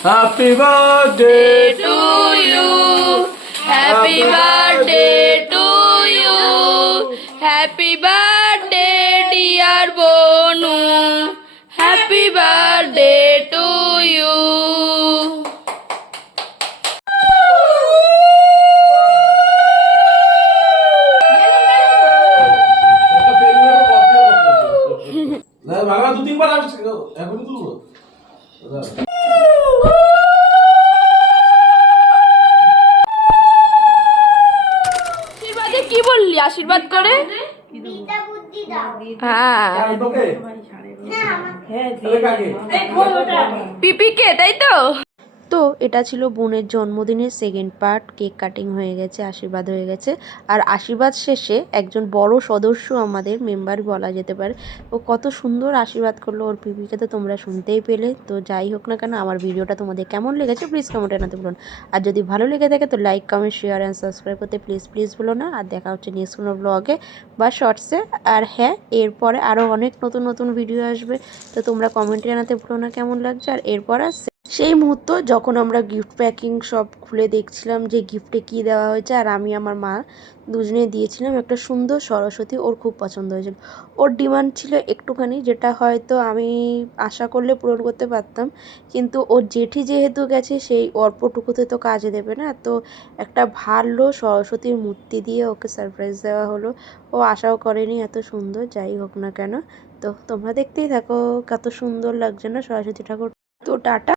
Happy birthday to you. Happy birthday to you. Happy birthday dear Bonu. Happy birthday to you. বাবা দু তিনবার আসছে এখনই তুলবো আশীর্বাদে কি বললি আশীর্বাদ করে? পিপিকে তাই তো। তো এটা ছিল বোনের জন্মদিনের সেকেন্ড পার্ট। কেক কাটিং হয়ে গেছে, আশীর্বাদ হয়ে গেছে। আর আশীর্বাদ শেষে একজন বড় সদস্য আমাদের মেম্বার বলা যেতে পারে, ও কত সুন্দর আশীর্বাদ করলো ওর পিপিকে, তো তোমরা শুনতেই পেলে। তো যাই হোক না কেন, আমার ভিডিওটা তোমাদের কেমন লেগেছে প্লিজ কমেন্টে জানাতে বলুন। আর যদি ভালো লেগে থাকে তো like comment share and subscribe করতে প্লিজ ভুলো না। আর দেখা হচ্ছে নেক্সট কোনো ব্লগে বা শর্টসে। আর হ্যাঁ, এরপরে আরও অনেক নতুন ভিডিও আসবে, তো তোমরা কমেন্টে জানাতে ভুলো না কেমন লাগছে। আর এরপর সেই মুহূর্ত যখন আমরা গিফট প্যাকিং সব খুলে দেখছিলাম যে গিফটে কি দেওয়া হয়েছে, আর আমি আমার মা দুজনে দিয়েছিলাম একটা সুন্দর সরস্বতী। ওর খুব পছন্দ হয়েছিল। ওর ডিমান্ড ছিল একটুখানি, যেটা হয়তো আমি আশা করলে পূরণ করতে পারতাম, কিন্তু ওর জেঠি যেহেতু গেছে সেই অল্পটুকুতে তো কাজে দেবে না, তো একটা ভালো সরস্বতীর মূর্তি দিয়ে ওকে সারপ্রাইজ দেওয়া হলো। ও আশাও করেনি এত সুন্দর। যাই হোক না কেন, তো তোমরা দেখতেই থাকো কত সুন্দর লাগছে না সরস্বতী ঠাকুর। তো টাটা।